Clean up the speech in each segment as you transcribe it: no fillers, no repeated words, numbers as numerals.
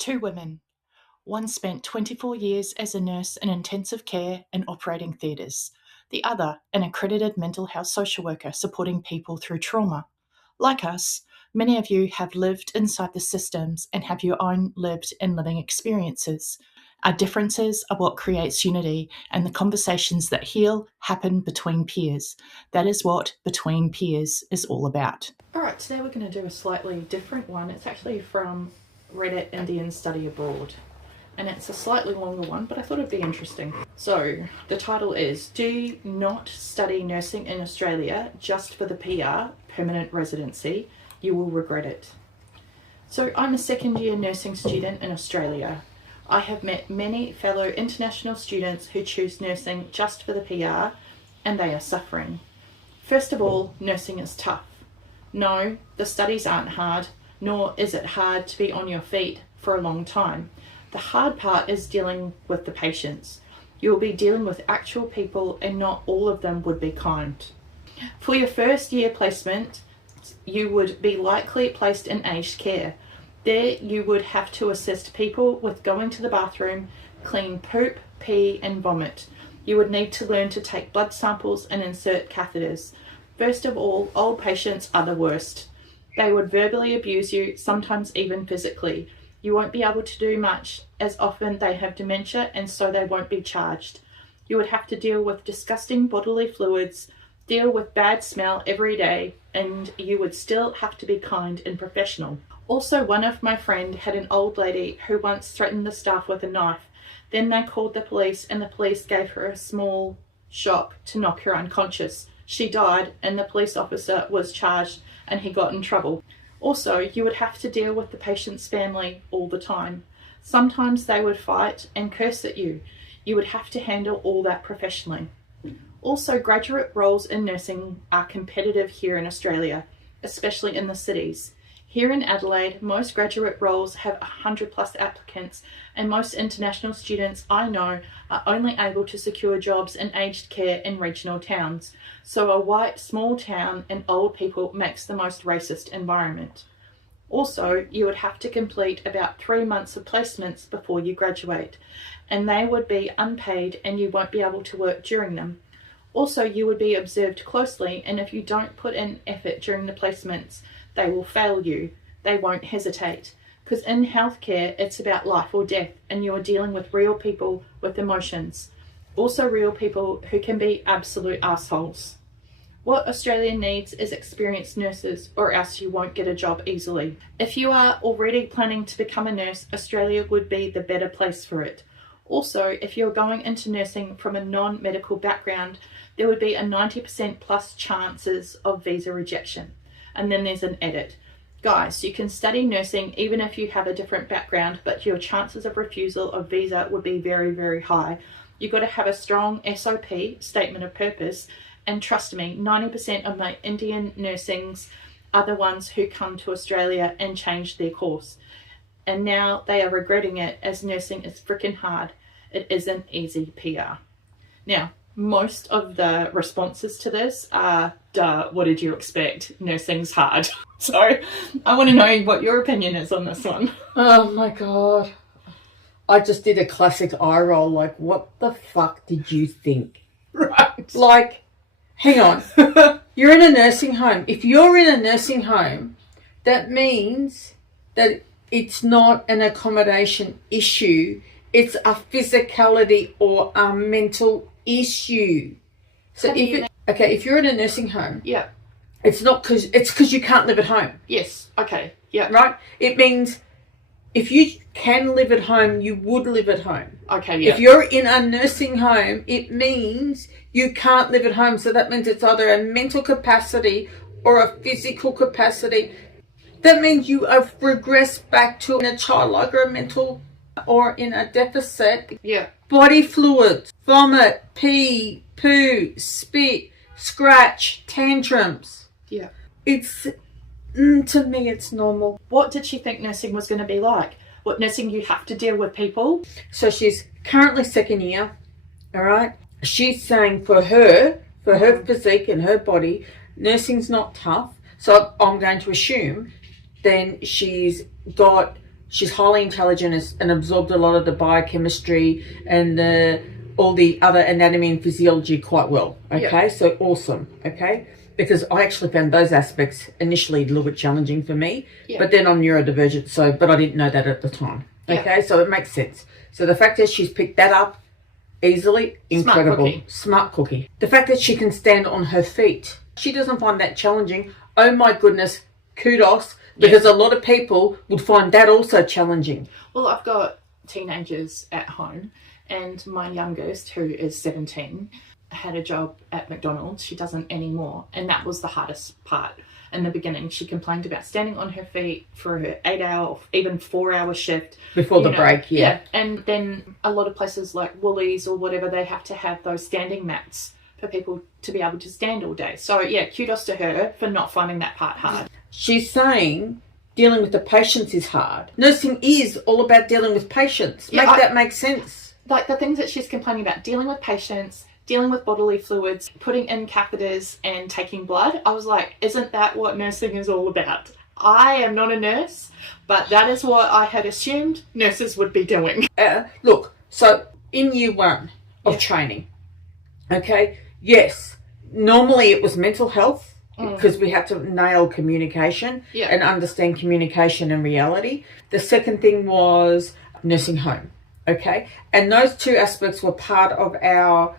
Two women. One spent 24 years as a nurse in intensive care and operating theatres. The other, an accredited mental health social worker supporting people through trauma. Like us, many of you have lived inside the systems and have your own lived and living experiences. Our differences are what creates unity, and the conversations that heal happen between peers. That is what Between Peers is all about. All right, today we're going to do a slightly different one. It's actually from Reddit Indian Study Abroad, and it's a slightly longer one, but I thought it'd be interesting. So the title is, Do Not Study Nursing in Australia Just for the PR, Permanent Residency. You will regret it. So I'm a second year nursing student in Australia. I have met many fellow international students who choose nursing just for the PR, and they are suffering. First of all, nursing is tough. No, the studies aren't hard, nor is it hard to be on your feet for a long time. The hard part is dealing with the patients. You will be dealing with actual people, and not all of them would be kind. For your first year placement, you would be likely placed in aged care. There you would have to assist people with going to the bathroom, clean poop, pee and vomit. You would need to learn to take blood samples and insert catheters. First of all, old patients are the worst. They would verbally abuse you, sometimes even physically. You won't be able to do much, as often they have dementia and so they won't be charged. You would have to deal with disgusting bodily fluids, deal with bad smell every day, and you would still have to be kind and professional. Also, one of my friend had an old lady who once threatened the staff with a knife. Then they called the police, and the police gave her a small shock to knock her unconscious. She died, and the police officer was charged and he got in trouble. Also, you would have to deal with the patient's family all the time. Sometimes they would fight and curse at you. You would have to handle all that professionally. Also, graduate roles in nursing are competitive here in Australia, especially in the cities. Here in Adelaide, most graduate roles have 100+ applicants, and most international students I know are only able to secure jobs in aged care in regional towns. So a white, small town and old people makes the most racist environment. Also, you would have to complete about 3 months of placements before you graduate, and they would be unpaid and you won't be able to work during them. Also, you would be observed closely, and if you don't put in effort during the placements, they will fail you. They won't hesitate. Because in healthcare, it's about life or death, and you are dealing with real people with emotions. Also real people who can be absolute assholes. What Australia needs is experienced nurses, or else you won't get a job easily. If you are already planning to become a nurse, Australia would be the better place for it. Also, if you're going into nursing from a non-medical background, there would be a 90%+ chances of visa rejection. And then there's an edit. Guys, you can study nursing even if you have a different background, but your chances of refusal of visa would be very, very high. You've got to have a strong SOP, statement of purpose, and trust me, 90% of my Indian nursings are the ones who come to Australia and change their course. And now they are regretting it, as nursing is freaking hard. It isn't easy PR. Now, most of the responses to this are, duh, what did you expect? Nursing's hard. So I want to know what your opinion is on this one. Oh my God. I just did a classic eye roll, like, what the fuck did you think? Right. Like, hang on. You're in a nursing home. If you're in a nursing home, that means that it's not an accommodation issue. It's a physicality or a mental issue. So if you're in a nursing home, yeah, it's because you can't live at home. Yes. Okay. Yeah. Right? It means if you can live at home, you would live at home. Okay. Yeah. If you're in a nursing home, it means you can't live at home. So that means it's either a mental capacity or a physical capacity. That means you have regressed back to a childlike or a mental or in a deficit. Yeah. Body fluids, vomit, pee, poo, spit, scratch, tantrums. Yeah. It's, to me, it's normal. What did she think nursing was going to be like? What nursing, you have to deal with people? So she's currently second year, all right? She's saying for her physique and her body, nursing's not tough. So I'm going to assume then she's got she's highly intelligent and absorbed a lot of the biochemistry and all the other anatomy and physiology quite well. Okay, so awesome. Okay, because I actually found those aspects initially a little bit challenging for me, but then I'm neurodivergent, but I didn't know that at the time. Okay, so it makes sense. So the fact that she's picked that up easily, incredible. Smart cookie. The fact that she can stand on her feet, she doesn't find that challenging. Oh my goodness, kudos, because a lot of people would find that also challenging. Well, I've got teenagers at home, and my youngest, who is 17, had a job at McDonald's. She doesn't anymore, and that was the hardest part. In the beginning, she complained about standing on her feet for her 8-hour, even 4-hour shift. Before the break, And then a lot of places like Woolies or whatever, they have to have those standing mats for people to be able to stand all day. So, kudos to her for not finding that part hard. She's saying dealing with the patients is hard. Nursing is all about dealing with patients. That make sense. Like the things that she's complaining about, dealing with patients, dealing with bodily fluids, putting in catheters and taking blood. I was like, isn't that what nursing is all about? I am not a nurse, but that is what I had assumed nurses would be doing. Look, so in year 1 of training, okay, yes, normally it was mental health because we had to nail communication and understand communication and reality. The second thing was nursing home, okay? And those two aspects were part of our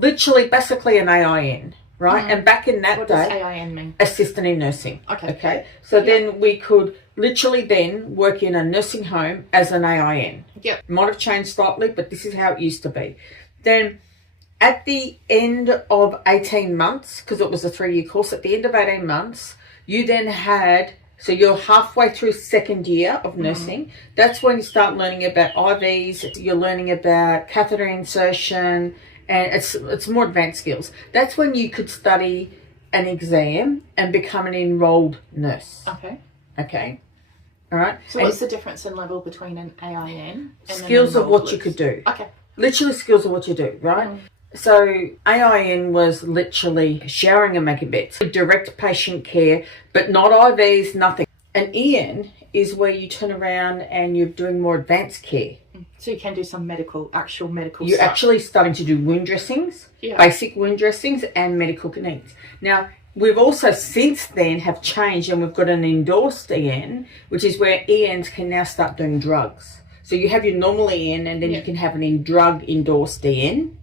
basically an AIN, right? And back in that what day, does AIN mean? Assistant in nursing. Okay. So then we could literally then work in a nursing home as an AIN. Yep. Might have changed slightly, but this is how it used to be. Then at the end of 18 months, because it was a 3-year course, at the end of 18 months, you then had, so you're halfway through second year of nursing. That's when you start learning about IVs, you're learning about catheter insertion, and it's more advanced skills. That's when you could study an exam and become an enrolled nurse. Okay. All right. So what's the difference in level between an AIN and skills an of what you could do? Okay. Literally skills of what you do, right? So AIN was literally showering and making beds, direct patient care, but not IVs, nothing. An EN is where you turn around and you're doing more advanced care. So you can do some actual medical You're stuff. actually starting to do wound dressings, basic wound dressings and medical needs. Now, we've also since then have changed and we've got an endorsed EN, which is where ENs can now start doing drugs. So you have your normal EN and then you can have an drug endorsed EN.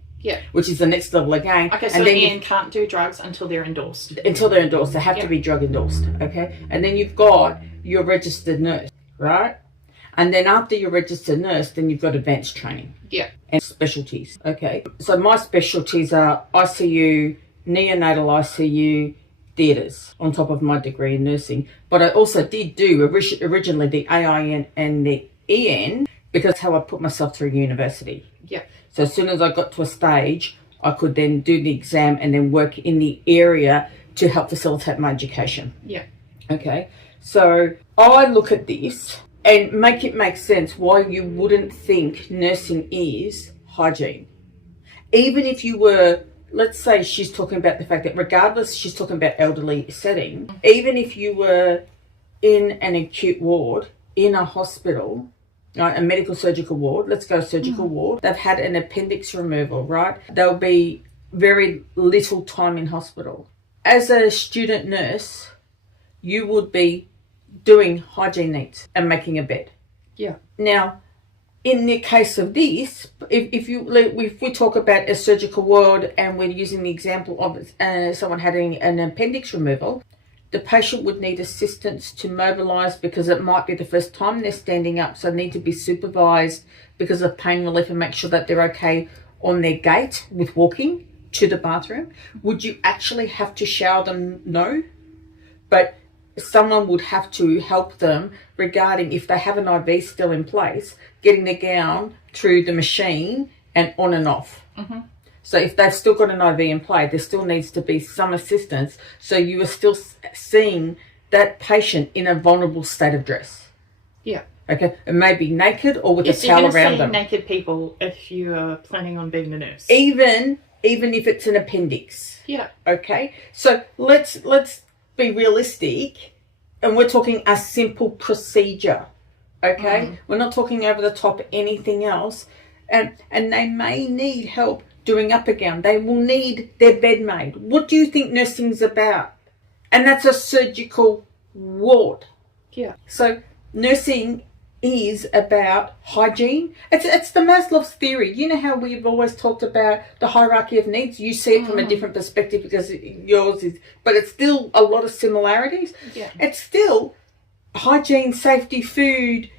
Which is the next level again. Okay, so and then EN can't do drugs until they're endorsed. Until they're endorsed. They have to be drug endorsed. Okay. And then you've got your registered nurse, right? And then after you're registered nurse, then you've got advanced training. And specialties. Okay. So my specialties are ICU, neonatal ICU, theatres, on top of my degree in nursing. But I also did do originally the AIN and the EN because that's how I put myself through university. So as soon as I got to a stage, I could then do the exam and then work in the area to help facilitate my education. Okay. So I look at this and make it make sense why you wouldn't think nursing is hygiene. Even if you were, let's say she's talking about the fact that regardless, she's talking about elderly setting, even if you were in an acute ward, in a hospital, right, a medical surgical ward, let's go surgical ward, they've had an appendix removal, right? There'll be very little time in hospital. As a student nurse, you would be doing hygiene needs and making a bed. Now, in the case of this, if we talk about a surgical ward and we're using the example of someone having an appendix removal, the patient would need assistance to mobilise because it might be the first time they're standing up, so need to be supervised because of pain relief and make sure that they're okay on their gait with walking to the bathroom. Would you actually have to shower them? No. But someone would have to help them regarding if they have an IV still in place, getting the gown through the machine and on and off. So if they've still got an IV in play, there still needs to be some assistance. So you are still seeing that patient in a vulnerable state of dress. Okay. It may be naked or with a towel around them. Naked people if you are planning on being the nurse. Even if it's an appendix. Okay. So let's be realistic, and we're talking a simple procedure. okay? We're not talking over the top anything else. And they may need help doing up a gown. They will need their bed made. What do you think nursing's about? And that's a surgical ward. Yeah. So nursing is about hygiene. It's the Maslow's theory. You know how we've always talked about the hierarchy of needs? You see it from a different perspective because yours is, but it's still a lot of similarities. Yeah. It's still hygiene, safety, food,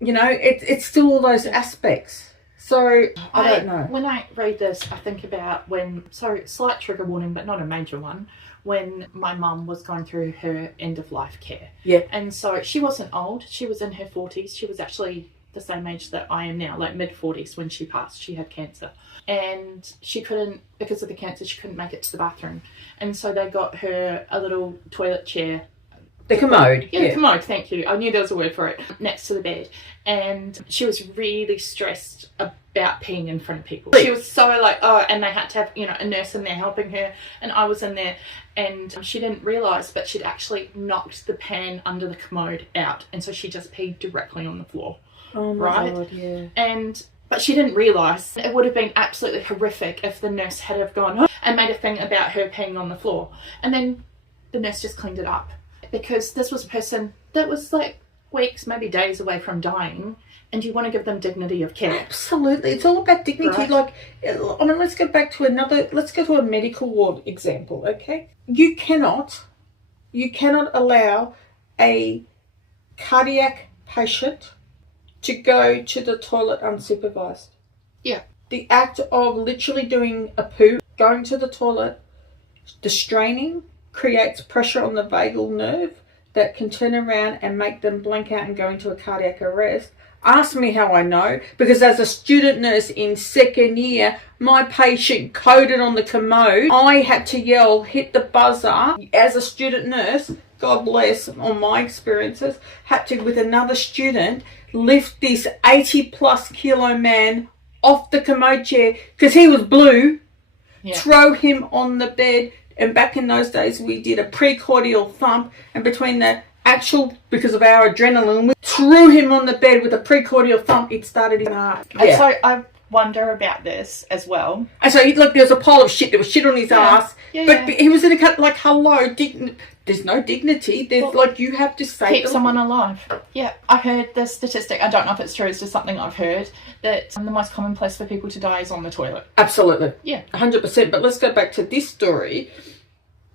you know, it's still all those aspects. So, I don't know. When I read this, I think about slight trigger warning, but not a major one, when my mum was going through her end-of-life care. Yeah. And so she wasn't old. She was in her 40s. She was actually the same age that I am now, like mid-40s when she passed. She had cancer. And she couldn't, because of the cancer, she couldn't make it to the bathroom. And so they got her a little toilet chair. The commode. Yeah, commode, thank you. I knew there was a word for it. Next to the bed. And she was really stressed about peeing in front of people. She was so like, and they had to have, a nurse in there helping her. And I was in there, and she didn't realise, but she'd actually knocked the pan under the commode out. And so she just peed directly on the floor. Oh my God, yeah. But she didn't realise. It would have been absolutely horrific if the nurse had have gone and made a thing about her peeing on the floor. And then the nurse just cleaned it up. Because this was a person that was like weeks, maybe days away from dying, and you want to give them dignity of care. Absolutely. It's all about dignity. Right. Like, I mean, let's go to a medical ward example, okay? You cannot allow a cardiac patient to go to the toilet unsupervised. Yeah. The act of literally doing a poo, going to the toilet, the straining creates pressure on the vagal nerve that can turn around and make them blank out and go into a cardiac arrest. Ask me how I know, because as a student nurse in second year, my patient coded on the commode. I had to yell, hit the buzzer. As a student nurse, God bless, on my experiences, had to, with another student, lift this 80 plus kilo man off the commode chair because he was blue, throw him on the bed. And back in those days, we did a precordial thump, and between the actual, because of our adrenaline, we threw him on the bed with a precordial thump. It started in heart. And so I wonder about this as well. And so, there was a pile of shit. There was shit on his ass. But he was in a cut, like, hello, there's no dignity. There's, you have to say... Keep someone alive. Yeah, I heard the statistic. I don't know if it's true. It's just something I've heard, that the most common place for people to die is on the toilet. Absolutely. Yeah. 100%. But let's go back to this story.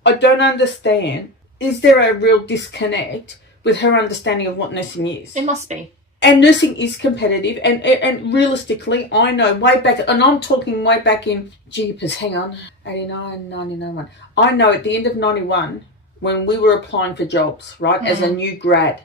I don't understand. Is there a real disconnect with her understanding of what nursing is? It must be. And nursing is competitive, and realistically, I know way back, and I'm talking way back in, jeepers, hang on, 89, 99. I know at the end of 91, when we were applying for jobs, right, as a new grad,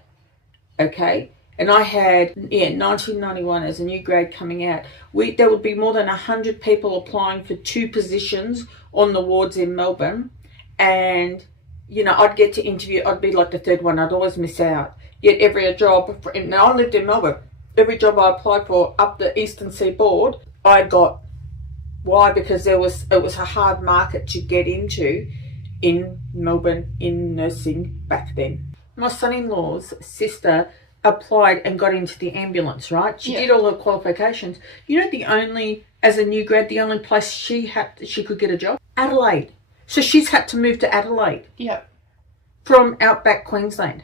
okay, and I had, 1991 as a new grad coming out, there would be more than 100 people applying for 2 positions on the wards in Melbourne, and, I'd get to interview, I'd be like the third one, I'd always miss out. Yet every job, and I lived in Melbourne, every job I applied for up the eastern seaboard, I got. Why? Because it was a hard market to get into in Melbourne in nursing back then. My son-in-law's sister applied and got into the ambulance, right? She did all her qualifications. As a new grad, the only place she could get a job? Adelaide. So she's had to move to Adelaide. Yeah. From outback Queensland.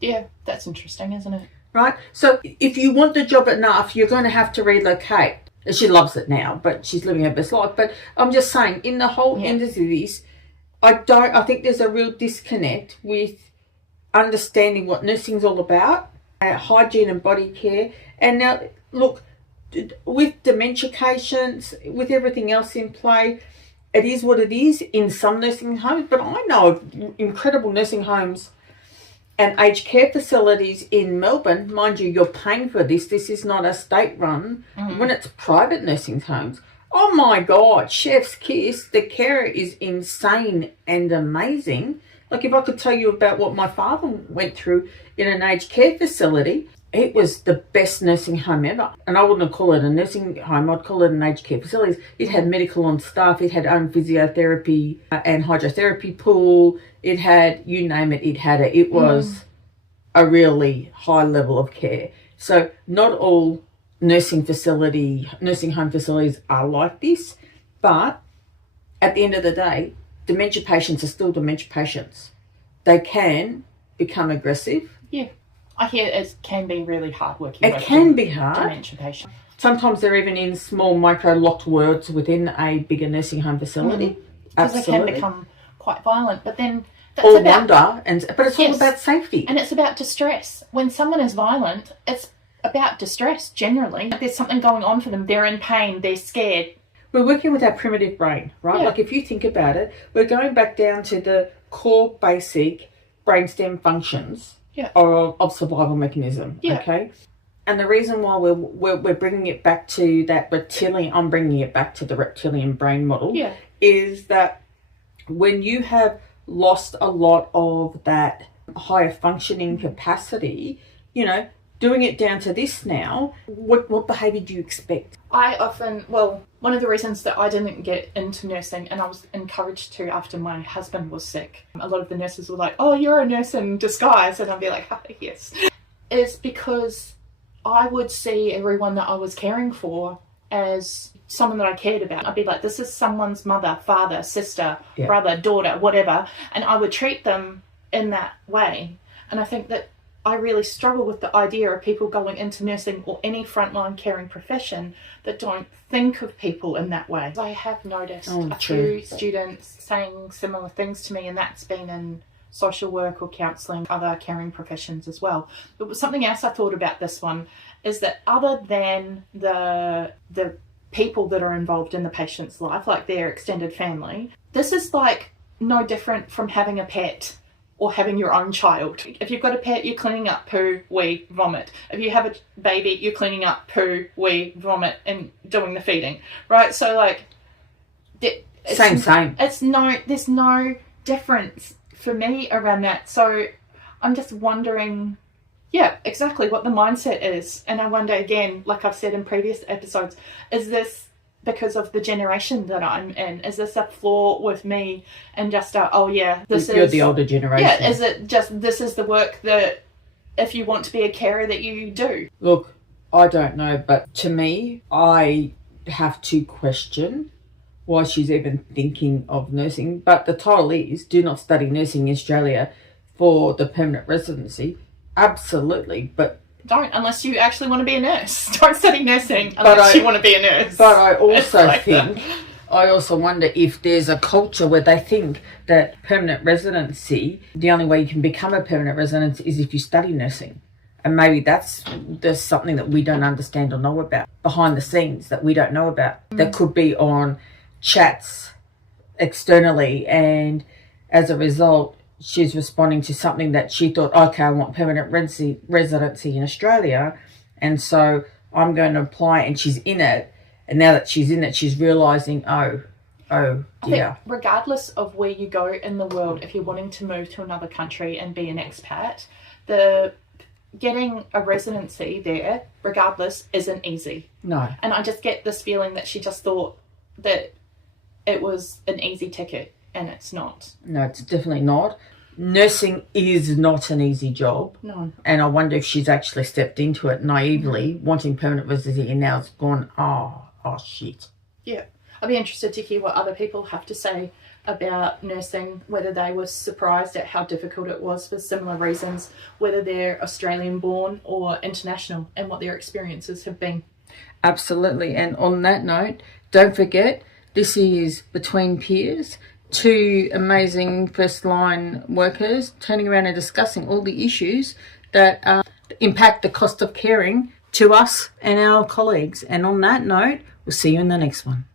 Yeah, that's interesting, isn't it? Right? So if you want the job enough, you're going to have to relocate. She loves it now, but she's living her best life. But I'm just saying, in the whole end of this, I think there's a real disconnect with understanding what nursing's all about, hygiene and body care. And now, look, with dementia patients, with everything else in play, it is what it is in some nursing homes. But I know of incredible nursing homes and aged care facilities in Melbourne. Mind you, you're paying for this. This is not a state-run. When it's private nursing homes, oh my God, chef's kiss. The care is insane and amazing. Like, if I could tell you about what my father went through in an aged care facility, it was the best nursing home ever. And I wouldn't call it a nursing home. I'd call it an aged care facility. It had medical on staff. It had own physiotherapy and hydrotherapy pool. It had, you name it, it had it. It was a really high level of care. So not all nursing home facilities are like this, but at the end of the day, dementia patients are still dementia patients. They can become aggressive. Yeah. I hear it can be really hard working with dementia patients. Sometimes they're even in small micro-locked wards within a bigger nursing home facility. Because they can become quite violent. But then but it's all about safety. And it's about distress. When someone is violent, it's about distress generally. There's something going on for them. They're in pain. They're scared. We're working with our primitive brain, right? Yeah. Like if you think about it, we're going back down to the core basic brainstem functions of survival mechanism, okay? And the reason why we're bringing it back to that reptilian, I'm bringing it back to the reptilian brain model, is that when you have lost a lot of that higher functioning capacity, you know, doing it down to this now, what behaviour do you expect? One of the reasons that I didn't get into nursing, and I was encouraged to after my husband was sick, a lot of the nurses were like, oh, you're a nurse in disguise, and I'd be like, oh, yes, is because I would see everyone that I was caring for as someone that I cared about. I'd be like, this is someone's mother, father, sister, brother, daughter, whatever, and I would treat them in that way. And I think that I really struggle with the idea of people going into nursing or any frontline caring profession that don't think of people in that way. I have noticed a few students saying similar things to me, and that's been in social work or counselling, other caring professions as well. But something else I thought about this one is that other than the people that are involved in the patient's life, like their extended family, this is like no different from having a pet or having your own child. If you've got a pet, you're cleaning up poo, wee, vomit. If you have a baby, you're cleaning up poo, wee, vomit, and doing the feeding, right? So like, same. There's no difference for me around that. So I'm just wondering, exactly what the mindset is. And I wonder again, like I've said in previous episodes, is this because of the generation that I'm in? Is this a flaw with me and just you're the older generation? Yeah, is it just this is the work that if you want to be a carer that you do? Look, I don't know, but to me, I have to question why she's even thinking of nursing. But the title is Do Not Study Nursing in Australia for the Permanent Residency. Absolutely, but don't, unless you actually want to be a nurse. Don't study nursing unless you want to be a nurse. But I also wonder if there's a culture where they think that permanent residency, the only way you can become a permanent resident is if you study nursing. And maybe there's something that we don't understand or know about behind the scenes that we don't know about. That could be on chats externally, and as a result, she's responding to something that she thought, okay, I want permanent residency in Australia, and so I'm going to apply, and she's in it. And now that she's in it, she's realising, I think regardless of where you go in the world, if you're wanting to move to another country and be an expat, getting a residency there, regardless, isn't easy. No. And I just get this feeling that she just thought that it was an easy ticket. And it's not. No, it's definitely not. Nursing is not an easy job. No. And I wonder if she's actually stepped into it naively, wanting permanent residency, and now it's gone, oh shit. Yeah. I'd be interested to hear what other people have to say about nursing, whether they were surprised at how difficult it was for similar reasons, whether they're Australian born or international, and what their experiences have been. Absolutely. And on that note, don't forget, this is Between Peers. Two amazing first line workers turning around and discussing all the issues that impact the cost of caring to us and our colleagues. And on that note, we'll see you in the next one.